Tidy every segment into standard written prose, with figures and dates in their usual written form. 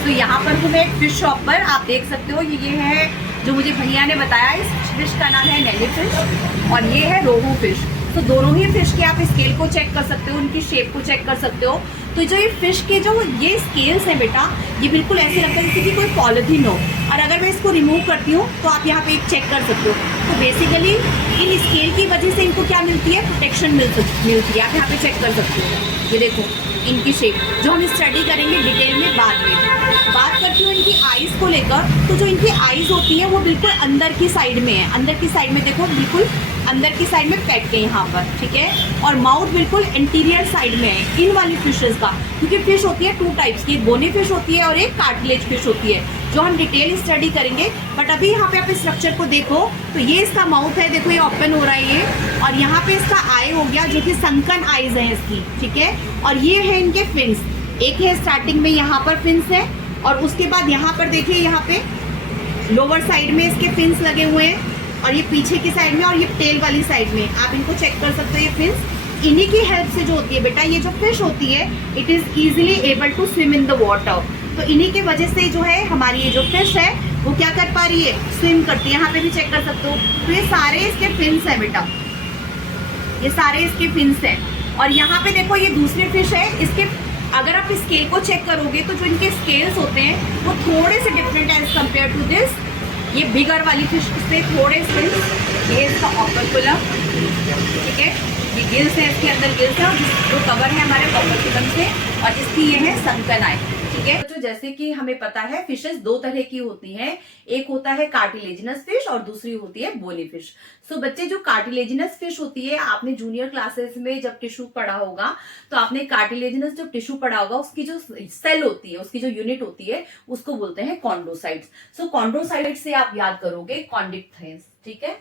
तो यहाँ पर हूँ मैं एक फिश शॉप पर, आप देख सकते हो ये है जो मुझे भैया ने बताया। इस फिश का नाम है नैनी फिश और ये है रोहू फिश। तो दोनों ही फिश के आप स्केल को चेक कर सकते हो, उनकी शेप को चेक कर सकते हो। तो जो ये फिश के जो ये स्केल्स हैं बेटा, ये बिल्कुल ऐसे लगता है जैसे कि कोई पॉलिथीन हो, और अगर मैं इसको रिमूव करती हूँ तो आप यहाँ पे एक चेक कर सकते हो। तो बेसिकली इन स्केल की वजह से इनको क्या मिलती है, प्रोटेक्शन मिलती है। आप यहाँ पे चेक कर सकते हो, ये देखो इनकी शेप, जो हम स्टडी करेंगे डिटेल में बाद में। बात करती हूँ इनकी आईज को लेकर, तो जो इनकी आईज होती है वो बिल्कुल अंदर की साइड में है। अंदर की साइड में देखो, बिल्कुल अंदर की साइड में पैक है यहाँ पर, ठीक है। और माउथ बिल्कुल इंटीरियर साइड में है इन वाली फिशेस का, क्योंकि फिश होती है 2 टाइप्स की, बोनी फिश होती है और एक कार्टिलेज फिश होती है, जो हम डिटेल स्टडी करेंगे। बट अभी यहाँ पे आप स्ट्रक्चर को देखो, तो ये इसका माउथ है, देखो ये ओपन हो रहा है ये, और यहाँ पे इसका आई हो गया जो कि संकन आईज है इसकी, ठीक है। और ये है इनके फिन्स, एक है स्टार्टिंग में यहाँ पर फिन्स है, और उसके बाद यहाँ पर देखिए यहाँ पे लोअर साइड में इसके फिन्स लगे हुए हैं, और ये पीछे की साइड में और ये टेल वाली साइड में आप इनको चेक कर सकते हो। ये फिन्स इन्हीं की हेल्प से जो होती है बेटा, ये जो फिश होती है it is easily able to swim in the water. तो इन्हीं की वजह से जो है हमारी ये जो फिश है वो क्या कर पा रही है, स्विम करती है। यहाँ पे भी चेक कर सकते हो, तो ये सारे इसके फिन्स है बेटा, ये सारे इसके फिन्स है। और यहाँ पे देखो ये दूसरी फिश है, इसके अगर आप स्केल को चेक करोगे तो जो इनके स्केल्स होते हैं वो थोड़े से डिफरेंट है एज कम्पेयर टू दिस। ये बिगर वाली फिश से थोड़े से, ये इसका ऑपरकुलम, ठीक है, ये गिल्स है, इसके अंदर गिल्स है जो कवर है हमारे ऑपरकुलम से, और जिसकी ये है संकन आई, ठीक है। तो जैसे कि हमें पता है फिशेस 2 तरह की होती हैं, एक होता है कार्टिलेजिनस फिश और दूसरी होती है बोनी फिश। सो बच्चे जो कार्टिलेजिनस फिश होती है, आपने जूनियर क्लासेस में जब टिश्यू पढ़ा होगा तो आपने कार्टिलेजिनस जो टिश्यू पढ़ा होगा उसकी जो सेल होती है, उसकी जो यूनिट होती है उसको बोलते हैं कॉन्ड्रोसाइट्स। सो कॉन्ड्रोसाइट्स से आप याद करोगे कॉन्डिक्थेंस, ठीक है।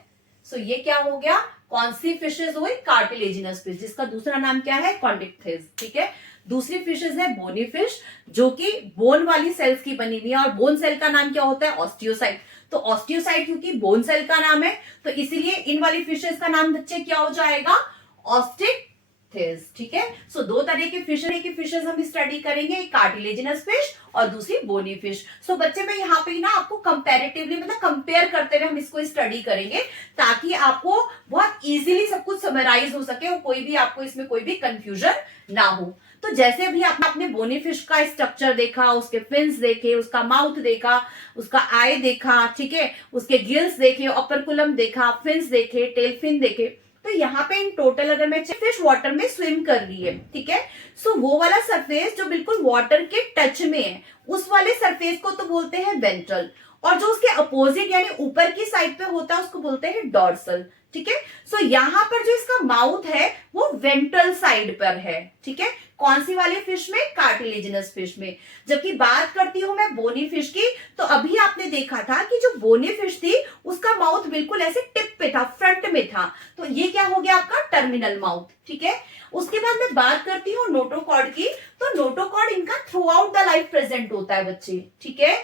सो ये क्या हो गया, कौन सी फिशेज हुई, कार्टिलेजिनस फिश, जिसका दूसरा नाम क्या है, कॉन्डिक्थेंस, ठीक है। दूसरी फिशेज है बोनी फिश, जो कि बोन वाली सेल्स की बनी हुई है, और बोन सेल का नाम क्या होता है, ऑस्टियोसाइट। तो ऑस्टियोसाइट क्योंकि बोन सेल का नाम है, तो इसीलिए इन वाली फिशेज का नाम बच्चे क्या हो जाएगा, ऑस्टिकथेस, ठीक है। सो 2 तरह की फिशेज हम स्टडी करेंगे, एक कार्टिलेजिनस फिश और दूसरी बोनी फिश। सो बच्चे में यहाँ पे ना आपको कंपैरेटिवली मतलब कंपेयर करते हुए हम इसको स्टडी करेंगे, ताकि आपको बहुत इजीली सब कुछ समराइज हो सके और कोई भी आपको इसमें कोई भी कंफ्यूजन ना हो। तो जैसे अभी आपने बोनी फिश का स्ट्रक्चर देखा, उसके फिन्स देखे, उसका माउथ देखा, उसका आई देखा, ठीक है, उसके गिल्स देखे, ऑपरकुलम देखा, फिन्स देखे, टेल फिन देखे, तो यहाँ पे इन टोटल अगर मैं फिश वाटर में स्विम कर रही है, ठीक है। सो वो वाला सरफेस जो बिल्कुल वाटर के टच में है, उस वाले सरफेस को तो बोलते हैं वेंट्रल, और जो उसके अपोजिट यानी ऊपर की साइड पे होता है उसको बोलते हैं डॉर्सल, ठीक है। सो यहाँ पर जो इसका माउथ है वो वेंट्रल साइड पर है, ठीक है। कौन सी वाली फिश में, कार्टिलेजिनस फिश में। जबकि बात करती हूं मैं बोनी फिश की, तो अभी आपने देखा था कि जो बोनी फिश थी उसका माउथ बिल्कुल ऐसे टिप पे था, फ्रंट में था, तो ये क्या हो गया आपका टर्मिनल माउथ, ठीक है। उसके बाद मैं बात करती हूँ नोटोकॉर्ड की, तो नोटोकॉर्ड इनका through out the life present होता है बच्चे, ठीक है।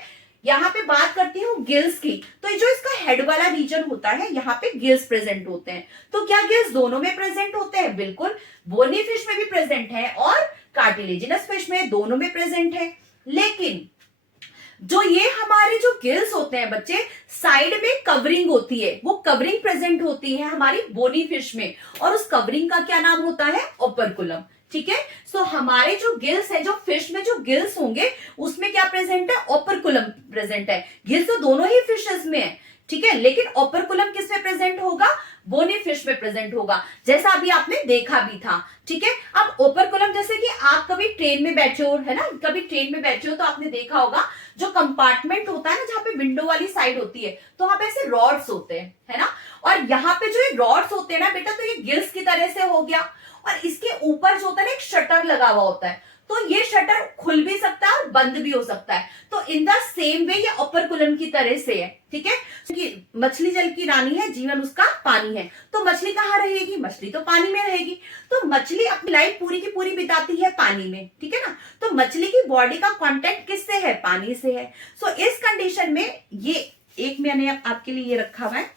यहाँ पे बात करती हूँ गिल्स की, तो जो इसका हेड वाला रीजन होता है यहाँ पे गिल्स प्रेजेंट होते हैं। तो क्या गिल्स दोनों में प्रेजेंट होते हैं, बिल्कुल, बोनी फिश में भी प्रेजेंट है और कार्टिलेजिनस फिश में, दोनों में प्रेजेंट है। लेकिन जो ये हमारे जो गिल्स होते हैं बच्चे, साइड में कवरिंग होती है, वो कवरिंग प्रेजेंट होती है हमारी बोनी फिश में, और उस कवरिंग का क्या नाम होता है, ओपरकुलम, ठीक है। सो हमारे जो गिल्स है, जो फिश में जो गिल्स होंगे उसमें क्या प्रेजेंट है, ओपरकुलम प्रेजेंट है। गिल्स तो दोनों ही फिशेस में है, ठीक है, लेकिन ओपरकुलम किस में प्रेजेंट होगा, बोनी फिश में प्रेजेंट होगा, जैसा अभी आपने देखा भी था, ठीक है। अब ओपरकुलम, जैसे कि आप कभी ट्रेन में बैठे हो, है ना, कभी ट्रेन में बैठे हो तो आपने देखा होगा जो कंपार्टमेंट होता है ना, जहाँ पे विंडो वाली साइड होती है, तो वहां पे ऐसे रॉड्स होते हैं, है ना, और यहाँ पे जो ये रॉड्स होते हैं ना बेटा, तो ये गिल्स की तरह से हो गया, और इसके ऊपर जो होता है ना एक शटर लगा हुआ होता है, तो ये शटर खुल भी सकता है और बंद भी हो सकता है। तो इन द सेम वे ये ऑपरकुलम की तरह से है, ठीक है। क्योंकि मछली जल की रानी है, जीवन उसका पानी है, तो मछली कहाँ रहेगी, मछली तो पानी में रहेगी। तो मछली अपनी लाइफ पूरी की पूरी बिताती है पानी में, ठीक है ना। तो मछली की बॉडी का कंटेंट किससे है, पानी से है। सो इस कंडीशन में ये एक मैंने आपके लिए ये रखा हुआ है,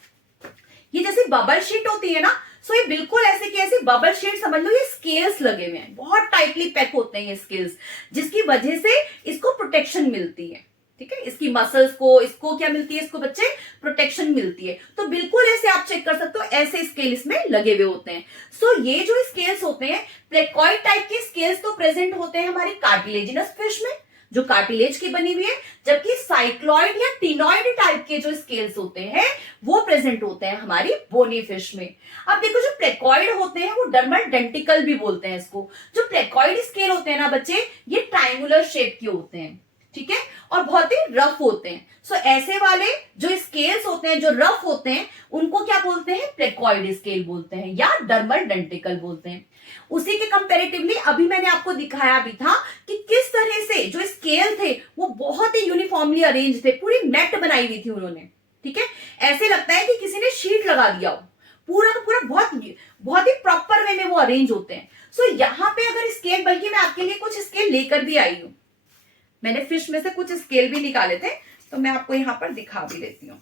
ये जैसे बबल शीट होती है ना, सो ये बिल्कुल ऐसे कि ऐसे बबल शेड समझ लो, ये स्केल्स लगे हुए हैं, बहुत टाइटली पैक होते हैं ये स्केल्स, जिसकी वजह से इसको प्रोटेक्शन मिलती है। ठीक है, इसकी मसल्स को, इसको क्या मिलती है, इसको बच्चे प्रोटेक्शन मिलती है। तो बिल्कुल ऐसे आप चेक कर सकते हो, ऐसे स्केल इसमें लगे हुए होते हैं। सो ये जो स्केल्स होते हैं, प्लेकॉइड टाइप के स्केल्स तो प्रेजेंट होते हैं हमारी कार्टिलेजिनस फिश में, जो कार्टिलेज की बनी हुई है, जबकि साइक्लॉइड या टिनॉइड टाइप के जो स्केल्स होते हैं वो प्रेजेंट होते हैं हमारी बोनी फिश में। अब देखो, जो प्लेकॉइड होते हैं वो डर्मल डेंटिकल भी बोलते हैं इसको। जो प्लेकॉइड स्केल होते हैं ना बच्चे, ये ट्राइंगुलर शेप के होते हैं, ठीक है, और बहुत ही रफ होते हैं। सो ऐसे वाले जो स्केल्स होते हैं, जो रफ होते हैं, उनको क्या बोलते हैं, प्लेकॉइड स्केल बोलते हैं या डर्मल डेंटिकल बोलते हैं। उसी के कंपैरेटिवली अभी मैंने आपको दिखाया भी था कि किस तरह से जो स्केल थे वो बहुत ही यूनिफॉर्मली अरेंज थे, पूरी नेट बनाई हुई थी उन्होंने। ठीक है, ऐसे लगता है कि किसी ने शीट लगा दिया हो, पूरा का पूरा बहुत ही प्रॉपर वे में वो अरेंज होते हैं। सो यहाँ पे अगर स्केल, बल्कि मैं आपके लिए कुछ स्केल लेकर भी आई हूं, मैंने फिश में से कुछ स्केल भी निकाले थे, तो मैं आपको यहां पर दिखा भी देती हूँ।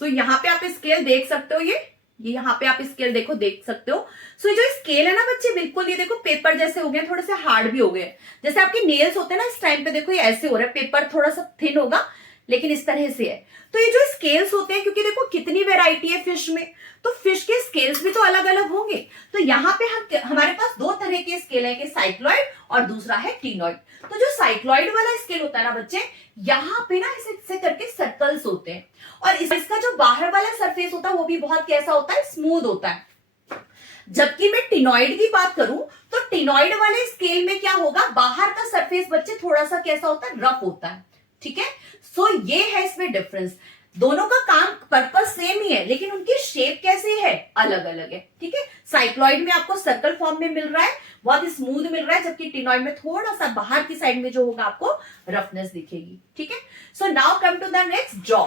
सो यहाँ पे आप स्केल देख सकते हो, ये यहाँ पे आप स्केल देखो, देख सकते हो। सो ये जो स्केल है ना बच्चे, बिल्कुल ये देखो पेपर जैसे हो गए, थोड़े से हार्ड भी हो गए, जैसे आपके नेल्स होते हैं ना, इस टाइम पे देखो ये ऐसे हो रहा है, पेपर थोड़ा सा थिन होगा लेकिन इस तरह से है। तो ये जो स्केल्स होते हैं, क्योंकि देखो कितनी वैरायटी है फिश में, तो फिश के स्केल्स भी तो अलग अलग होंगे। तो यहाँ पे हमारे पास दो तरह के स्केल है, साइक्लॉइड और दूसरा है टिनॉइड। तो जो साइक्लॉइड वाला स्केल होता है ना बच्चे, यहाँ पे ना इसे करके सर्कल्स होते हैं, और इसका जो बाहर वाला सरफेस होता है वो भी बहुत कैसा होता है, स्मूथ होता है। जबकि मैं टिनॉइड की बात करूं तो टिनॉइड वाले स्केल में क्या होगा, बाहर का सरफेस बच्चे थोड़ा सा कैसा होता है, रफ होता है। ठीक है, सो ये है इसमें डिफरेंस। दोनों का काम पर्पस सेम ही है, लेकिन उनकी शेप कैसी है, अलग अलग है। ठीक है, साइक्लॉइड में आपको सर्कल फॉर्म में मिल रहा है, बहुत स्मूथ मिल रहा है, जबकि टिनॉइड में थोड़ा सा बाहर की साइड में जो होगा आपको रफनेस दिखेगी। ठीक है, so now come to the next, jaw.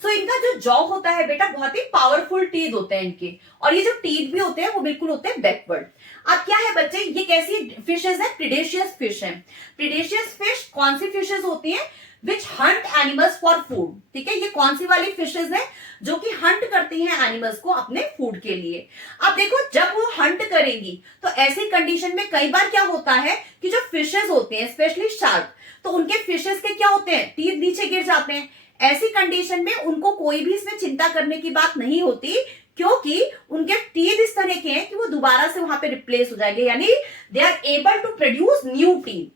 So इनका जो जॉ होता है बेटा, बहुत ही पावरफुल टीथ होते हैं इनके, और ये जो टीथ भी होते हैं वो बिल्कुल होते हैं बैकवर्ड। अब क्या है बच्चे, ये कैसी फिशेज है, प्रीडेशियस फिश है। प्रीडेशियस फिश कौन सी फिशेज होती है, witch hunt animals for food. ठीक है, ये कौन सी वाली फिशेज है जो कि हंट करती हैं एनिमल्स को अपने फूड के लिए। अब देखो, जब वो हंट करेंगी तो ऐसी कंडीशन में कई बार क्या होता है कि जो फिशेज होते हैं, स्पेशली शार्क, तो उनके फिशेज के क्या होते हैं, टीथ नीचे गिर जाते हैं। ऐसी कंडीशन में उनको कोई भी इसमें चिंता करने की बात नहीं होती, क्योंकि उनके टीथ इस तरह के हैं कि वो दोबारा से वहां पे रिप्लेस हो जाएंगे, यानी they are able to produce new teeth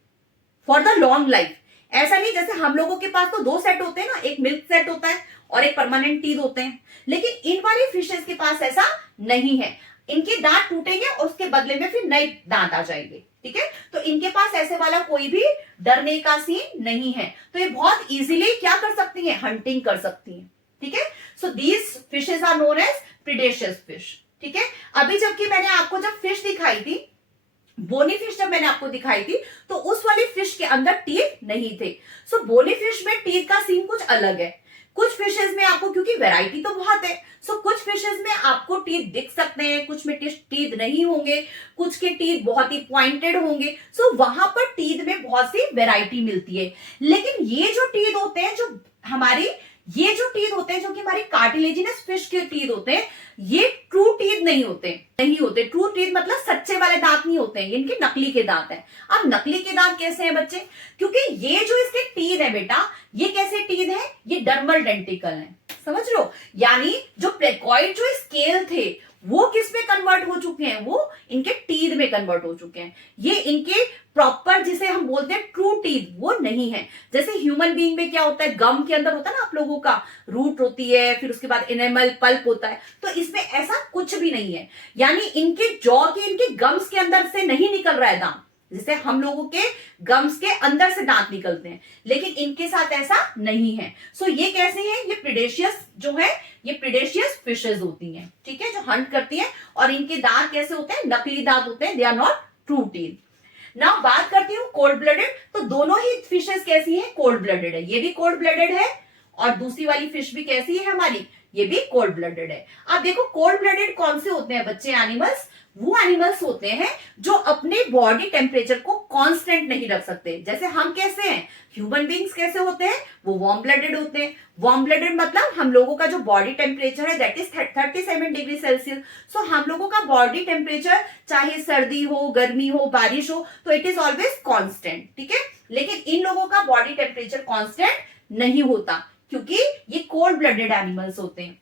for the long life. ऐसा नहीं जैसे हम लोगों के पास तो दो सेट होते हैं ना, एक मिल्क सेट होता है और एक परमानेंट टीथ होते हैं, लेकिन इन वाली फिशेस के पास ऐसा नहीं है। इनके दांत टूटेंगे और उसके बदले में फिर नए दांत आ जाएंगे। ठीक है, तो इनके पास ऐसे वाला कोई भी डरने का सीन नहीं है, तो ये बहुत इजीली क्या कर सकती हैं, हंटिंग कर सकती हैं। ठीक है, so these fishes are known as predacious fish. ठीक है, अभी जबकि मैंने आपको जब फिश दिखाई थी, बोनी फिश जब मैंने आपको दिखाई थी, तो उस वाली फिश के अंदर टीथ नहीं थे। सो बोनी फिश में टीथ का सीन कुछ अलग है। कुछ फिशेज में आपको, क्योंकि वैरायटी तो बहुत है, सो कुछ फिशेज में आपको टीथ दिख सकते हैं, कुछ में टीथ नहीं होंगे, कुछ के टीथ बहुत ही पॉइंटेड होंगे। सो वहां पर टीथ में बहुत सी वैरायटी मिलती है। लेकिन ये जो टीथ होते हैं, जो हमारी कार्टिलेजिनस फिश के टीथ होते हैं, ये ट्रू टीथ नहीं होते। ट्रू टीथ मतलब सच्चे वाले दांत नहीं होते हैं, ये इनके नकली के दांत हैं। अब नकली के दांत कैसे हैं बच्चे, क्योंकि ये जो इसके टीथ है बेटा, ये कैसे टीथ है, ये डर्मल डेंटिकल है, समझ लो। यानी जो प्लेकॉइड जो स्केल थे वो किस में कन्वर्ट हो चुके हैं, वो इनके टीथ में कन्वर्ट हो चुके हैं। ये इनके प्रॉपर जिसे हम बोलते हैं ट्रू टीथ वो नहीं है। जैसे ह्यूमन बीइंग में क्या होता है, गम के अंदर होता है ना आप लोगों का, रूट होती है, फिर उसके बाद एनिमल पल्प होता है, तो इसमें ऐसा कुछ भी नहीं है। यानी इनके जॉ के, इनके गम्स के अंदर से नहीं निकल रहा है दांत, जैसे हम लोगों के गम्स के अंदर से दांत निकलते हैं, लेकिन इनके साथ ऐसा नहीं है। सो ये कैसे है, ये प्रीडेशियस जो है, ये प्रीडेशियस फिशेज होती हैं। ठीक है, जो हंट करती हैं, और इनके दांत कैसे होते हैं, नकली दांत होते हैं, they are not true teeth. Now बात करती हूँ कोल्ड ब्लडेड। तो दोनों ही फिशेज कैसी है, कोल्ड ब्लडेड है। ये भी कोल्ड ब्लडेड है और दूसरी वाली फिश भी कैसी है हमारी, ये भी कोल्ड ब्लडेड है। अब देखो कोल्ड ब्लडेड कौन से होते हैं बच्चे एनिमल्स, वो एनिमल्स होते हैं जो अपने बॉडी टेम्परेचर को कांस्टेंट नहीं रख सकते। जैसे हम कैसे हैं, ह्यूमन बींग्स कैसे होते हैं, वो वार्म ब्लडेड होते हैं। वार्म ब्लडेड मतलब हम लोगों का जो बॉडी टेम्परेचर है दैट इज 37 डिग्री सेल्सियस। सो हम लोगों का बॉडी टेम्परेचर चाहे सर्दी हो, गर्मी हो, बारिश हो, तो इट इज ऑलवेज कांस्टेंट, ठीक है। लेकिन इन लोगों का बॉडी टेम्परेचर कांस्टेंट नहीं होता क्योंकि ये कोल्ड ब्लडेड एनिमल्स होते हैं।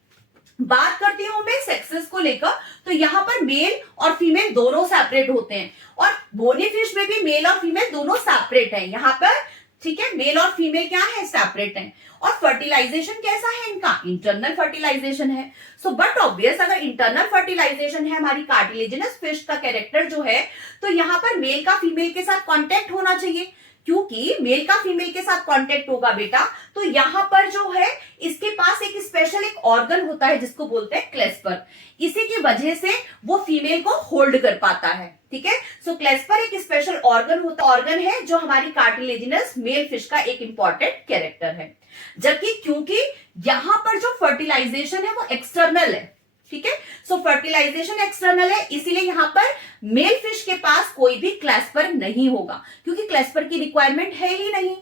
बात करती हूं मैं सेक्सेस को लेकर, तो यहाँ पर मेल और फीमेल दोनों सेपरेट होते हैं, और बोनी फिश में भी मेल और फीमेल दोनों सेपरेट हैं यहाँ पर, ठीक है। मेल और फीमेल क्या है, सेपरेट हैं। और फर्टिलाइजेशन कैसा है इनका, इंटरनल फर्टिलाइजेशन है। सो बट ऑब्वियस अगर इंटरनल फर्टिलाइजेशन है हमारी कार्टिलेजिनस फिश का कैरेक्टर जो है, तो यहाँ पर मेल का फीमेल के साथ कॉन्टेक्ट होना चाहिए, क्योंकि मेल का फीमेल के साथ कांटेक्ट होगा बेटा, तो यहां पर जो है इसके पास एक स्पेशल एक ऑर्गन होता है जिसको बोलते हैं क्लेस्पर। इसी की वजह से वो फीमेल को होल्ड कर पाता है, ठीक है। सो क्लेस्पर एक स्पेशल ऑर्गन है जो हमारी कार्टिलेजिनस मेल फिश का एक इंपॉर्टेंट कैरेक्टर है। जबकि क्योंकि यहां पर जो फर्टिलाइजेशन है वो एक्सटर्नल है, ठीक है। सो फर्टिलाइजेशन एक्सटर्नल है, इसीलिए यहां पर मेल फिश के पास कोई भी क्लेस्पर नहीं होगा, क्योंकि क्लेस्पर की रिक्वायरमेंट है ही नहीं।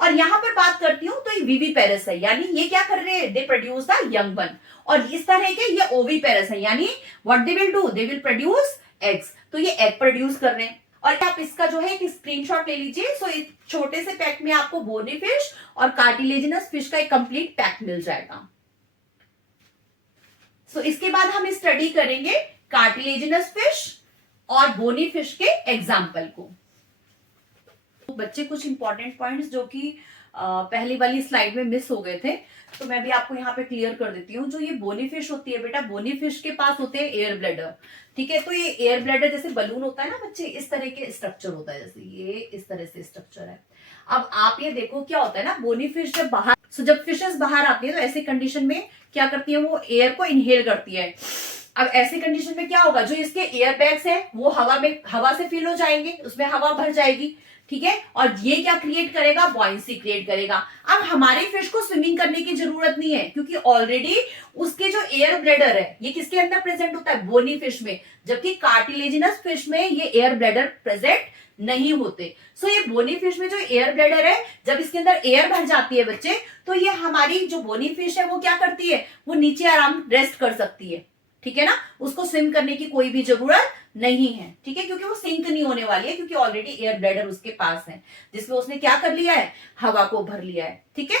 और यहां पर बात करती हूं तो ये विविपेरस है, यानी ये क्या कर रहे हैं, they produce the young one. और इस तरह के ये ओविपेरस है, यानी what they will do, they will produce eggs, तो ये एग प्रोड्यूस कर रहे हैं। और आप इसका जो है एक स्क्रीनशॉट ले लीजिए। सो इस छोटे से पैक में आपको बोनी फिश और कार्टिलेजिनस फिश का एक कंप्लीट पैक मिल जाएगा। सो इसके बाद हम स्टडी करेंगे कार्टिलेजिनस फिश और बोनी फिश के एग्जाम्पल को। बच्चे कुछ इंपॉर्टेंट पॉइंट्स जो कि पहली वाली स्लाइड में मिस हो गए थे, तो मैं भी आपको यहाँ पे क्लियर कर देती हूँ। जो ये बोनी फिश होती है बेटा, बोनी फिश के पास होते हैं एयर ब्लैडर, ठीक है। तो ये एयर ब्लैडर जैसे बलून होता है ना बच्चे, इस तरह के स्ट्रक्चर होता है, जैसे ये इस तरह से स्ट्रक्चर है। अब आप ये देखो क्या होता है ना, बोनी फिश जब बाहर, जब फिशेस बाहर आती है तो ऐसे कंडीशन में क्या करती है, वो एयर को इनहेल करती है। अब ऐसी कंडीशन में क्या होगा, जो इसके एयर बैग्स है वो हवा से फिल हो जाएंगे, उसमें हवा भर जाएगी, ठीक है। और ये क्या क्रिएट करेगा, बॉयंसी क्रिएट करेगा। अब हमारे फिश को स्विमिंग करने की जरूरत नहीं है, क्योंकि ऑलरेडी उसके जो एयर ब्लैडर है ये किसके अंदर प्रेजेंट होता है, बोनी फिश में। जबकि कार्टिलेजिनस फिश में ये एयर ब्लैडर प्रेजेंट नहीं होते। सो ये बोनी फिश में जो एयर ब्लैडर है, जब इसके अंदर एयर भर जाती है बच्चे, तो ये हमारी जो बोनी फिश है वो क्या करती है, वो नीचे आराम रेस्ट कर सकती है, ठीक है ना। उसको स्विम करने की कोई भी जरूरत नहीं है, ठीक है, क्योंकि वो सिंक नहीं होने वाली है, क्योंकि ऑलरेडी एयर ब्लैडर उसके पास है, जिसमें उसने क्या कर लिया है, हवा को भर लिया है, ठीक है।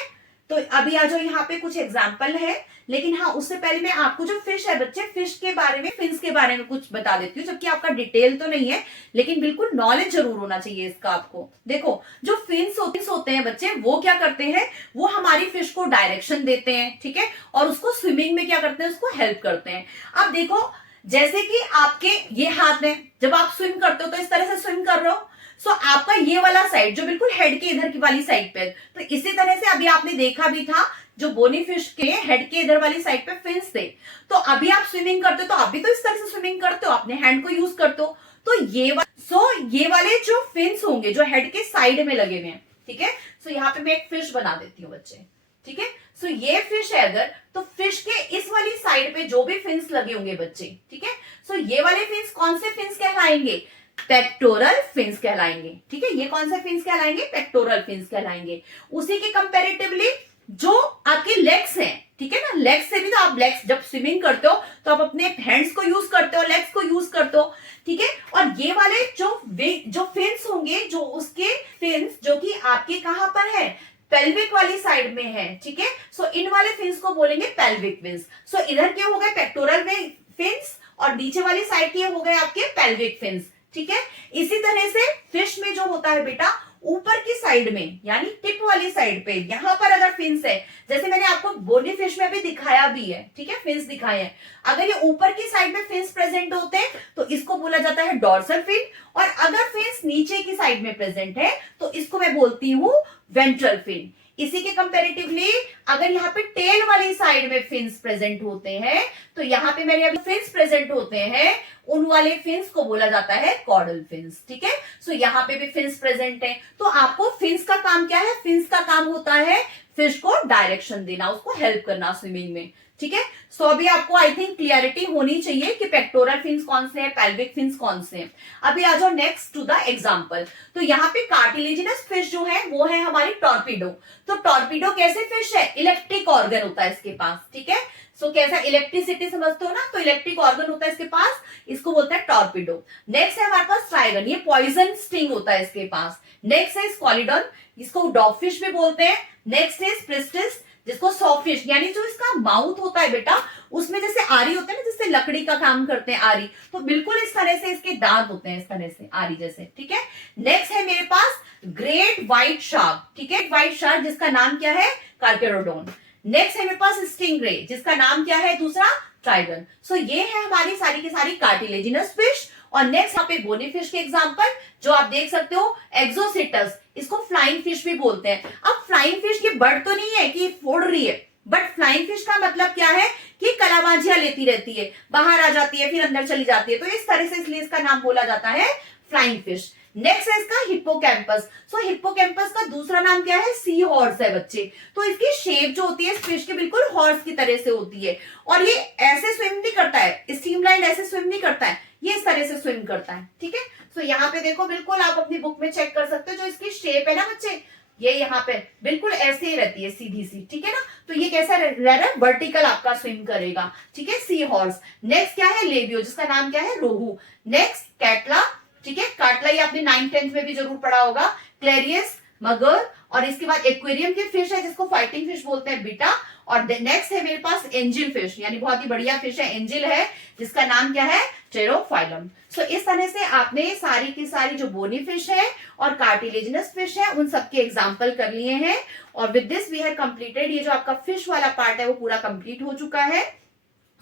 तो अभी आ जाओ, यहाँ पे कुछ एग्जाम्पल है, लेकिन हाँ उससे पहले मैं आपको जो फिश है बच्चे, फिश के बारे में, फिन्स के बारे में कुछ बता देती हूँ, जबकि आपका डिटेल तो नहीं है, लेकिन बिल्कुल नॉलेज जरूर होना चाहिए इसका आपको। देखो जो फिन्स होते हैं बच्चे, वो क्या करते हैं, वो हमारी फिश को डायरेक्शन देते हैं, ठीक है, और उसको स्विमिंग में क्या करते हैं, उसको हेल्प करते हैं। अब देखो जैसे कि आपके ये हाथ है, जब आप स्विम करते हो तो इस तरह से स्विम कर रहे हो। सो आपका ये वाला साइड जो बिल्कुल हेड के इधर की वाली साइड पे, तो इसी तरह से अभी आपने देखा भी था, जो बोनी फिश के हेड के इधर वाली साइड पे फिन्स थे। तो अभी आप स्विमिंग करते हो तो आप भी तो इस तरह से स्विमिंग करते हो, अपने हैंड को यूज करते हो। तो ये वाले जो फिन्स होंगे जो हेड के साइड में लगे हुए हैं, ठीक है। सो यहाँ पे मैं एक फिश बना देती हूँ बच्चे, ठीक है। सो ये फिश है अगर, तो फिश के इस वाली साइड पे जो भी फिन्स लगे होंगे बच्चे, ठीक है। सो ये वाले फिन्स कौन से फिन्स कहलाएंगे, पेक्टोरल फिन्स कहलाएंगे, ठीक है। ये कौन से फिन्स कहलाएंगे, पेक्टोरल फिन्स कहलाएंगे। उसी के कंपैरेटिवली जो आपके लेग्स हैं, ठीक है ना, लेग्स से भी तो आप लेग्स जब स्विमिंग करते हो तो आप अपने हैंड्स को यूज करते हो, लेग्स को यूज करते हो, ठीक है। और ये वाले जो फिन्स होंगे, जो उसके फिन्स जो कि आपके कहां पर है, पेल्विक वाली साइड में है, ठीक है। सो इन वाले फिन्स को बोलेंगे पेल्विक फिन्स। सो इधर के हो गए पेक्टोरल में फिन्स, और नीचे वाली साइड के हो गए आपके पेल्विक फिन्स, ठीक है। इसी तरह से फिश में जो होता है बेटा, ऊपर की साइड में यानी टिप वाली साइड पे, यहां पर अगर फिन्स है, जैसे मैंने आपको बोनी फिश में भी दिखाया भी है, ठीक है, फिन्स दिखाए हैं। अगर ये ऊपर की साइड में फिन्स प्रेजेंट होते हैं तो इसको बोला जाता है डॉर्सल फिन, और अगर फिन्स नीचे की साइड में प्रेजेंट है तो इसको मैं बोलती हूं वेंट्रल फिन। इसी के कंपैरेटिवली अगर यहाँ पे टेल वाली साइड में फिन्स प्रेजेंट होते हैं, तो यहाँ पे मेरे अभी फिन्स प्रेजेंट होते हैं, उन वाले फिन्स को बोला जाता है कॉर्डल फिन्स, ठीक है। सो यहाँ पे भी फिन्स प्रेजेंट है। तो आपको फिन्स का काम क्या है, फिन्स का काम होता है फिश को डायरेक्शन देना, उसको हेल्प करना स्विमिंग में, ठीक है। सो अभी आपको आई थिंक क्लियरिटी होनी चाहिए कि पेक्टोरल फिन्स कौन से हैं, पेल्विक फिन्स कौन से हैं। अभी आ जाओ नेक्स्ट टू द एग्जांपल। तो यहाँ पे कार्टिलेजिनस फिश जो है वो है हमारी टॉर्पीडो। तो टॉर्पीडो कैसे फिश है, इलेक्ट्रिक ऑर्गन होता है इसके पास, ठीक है। सो कैसा, इलेक्ट्रिसिटी समझते हो ना, तो इलेक्ट्रिक ऑर्गन होता है इसके पास, इसको बोलते हैं टॉर्पीडो। नेक्स्ट है हमारे पास ट्राइगन, ये पॉइजन स्टिंग होता है इसके पास। नेक्स्ट है स्कॉलिडन, इसको डॉग फिश भी बोलते हैं। नेक्स्ट है प्रिस्टिस, जिसको सॉफिश, यानी जो इसका माउथ होता है बेटा, उसमें जैसे आरी होते हैं ना, जैसे लकड़ी का काम करते हैं आरी, तो बिल्कुल इस तरह से इसके दांत होते हैं, इस तरह से आरी जैसे, ठीक है। नेक्स्ट है मेरे पास ग्रेट व्हाइट शार्क, ठीक है, व्हाइट शार्क जिसका नाम क्या है, कार्केरोडोन। नेक्स्ट है मेरे पास स्टिंगरे, जिसका नाम क्या है दूसरा, ट्राइगन। सो ये है हमारी सारी की सारी कार्टिलेजिनस फिश। और नेक्स्ट यहाँ पे बोनी फिश के एग्जांपल जो आप देख सकते हो, एक्सोसिटस, इसको फ्लाइंग फिश भी बोलते हैं। अब फ्लाइंग फिश ये बर्ड तो नहीं है कि फोड़ रही है, बट फ्लाइंग फिश का मतलब क्या है कि कलाबाजियां लेती रहती है, बाहर आ जाती है फिर अंदर चली जाती है, तो इस तरह से इसलिए इसका नाम बोला जाता है फ्लाइंग फिश। नेक्स्ट है इसका हिप्पोकैम्पस। सो हिप्पोकैम्पस का दूसरा नाम क्या है, सी हॉर्स है बच्चे। तो इसकी शेप जो होती है इस फिश की बिल्कुल हॉर्स की तरह से होती है, और ये ऐसे स्विम नहीं करता है, स्ट्रीमलाइन ऐसे स्विम नहीं करता है, ये इस तरह से स्विम करता है, ठीक है। सो यहाँ पे देखो, बिल्कुल आप अपनी बुक में चेक कर सकते हो, जो इसकी शेप है ना बच्चे, ये यहाँ पे बिल्कुल ऐसे ही रहती है, सीधी सी, ठीक है ना। तो ये कैसा रह रहा है, वर्टिकल आपका स्विम करेगा, ठीक है, सी हॉर्स। नेक्स्ट क्या है, लेबियो, जिसका नाम क्या है, रोहू। नेक्स्ट कैटला, ठीक है, काटला ये आपने 9th-10th में भी जरूर पढ़ा होगा। क्लेरियस, मगर, और इसके बाद एक्वेरियम की फिश है जिसको फाइटिंग फिश बोलते हैं, बीटा। और नेक्स्ट है मेरे पास एंजिल फिश, यानी बहुत ही बढ़िया फिश है, एंजिल है, जिसका नाम क्या है, टेरोफाइलम। सो इस तरह से आपने सारी की सारी जो बोनी फिश है और कार्टिलेजिनस फिश है उन सबके एग्जाम्पल कर लिए हैं। और with this we have completed, ये जो आपका फिश वाला पार्ट है वो पूरा कंप्लीट हो चुका है।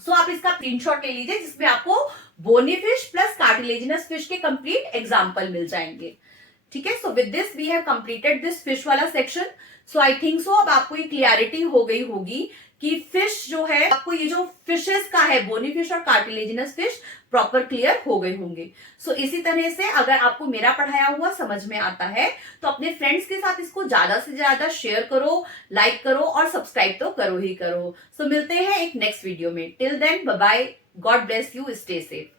सो आप इसका स्क्रीनशॉट ले लीजिए, जिसमें आपको bony fish plus cartilaginous fish के कंप्लीट एग्जाम्पल मिल जाएंगे, ठीक है। So with this we have completed this fish वाला section. So I think so अब आपको ये क्लियरिटी हो गई होगी कि फिश जो है, आपको ये जो फिशेस का है, बोनी फिश और कार्टिलेजिनस फिश प्रॉपर क्लियर हो गए होंगे। सो इसी तरह से अगर आपको मेरा पढ़ाया हुआ समझ में आता है तो अपने फ्रेंड्स के साथ इसको ज्यादा से ज्यादा शेयर करो, लाइक करो और सब्सक्राइब तो करो ही करो। सो मिलते हैं एक नेक्स्ट वीडियो में। Till then bye bye, God bless you, stay safe.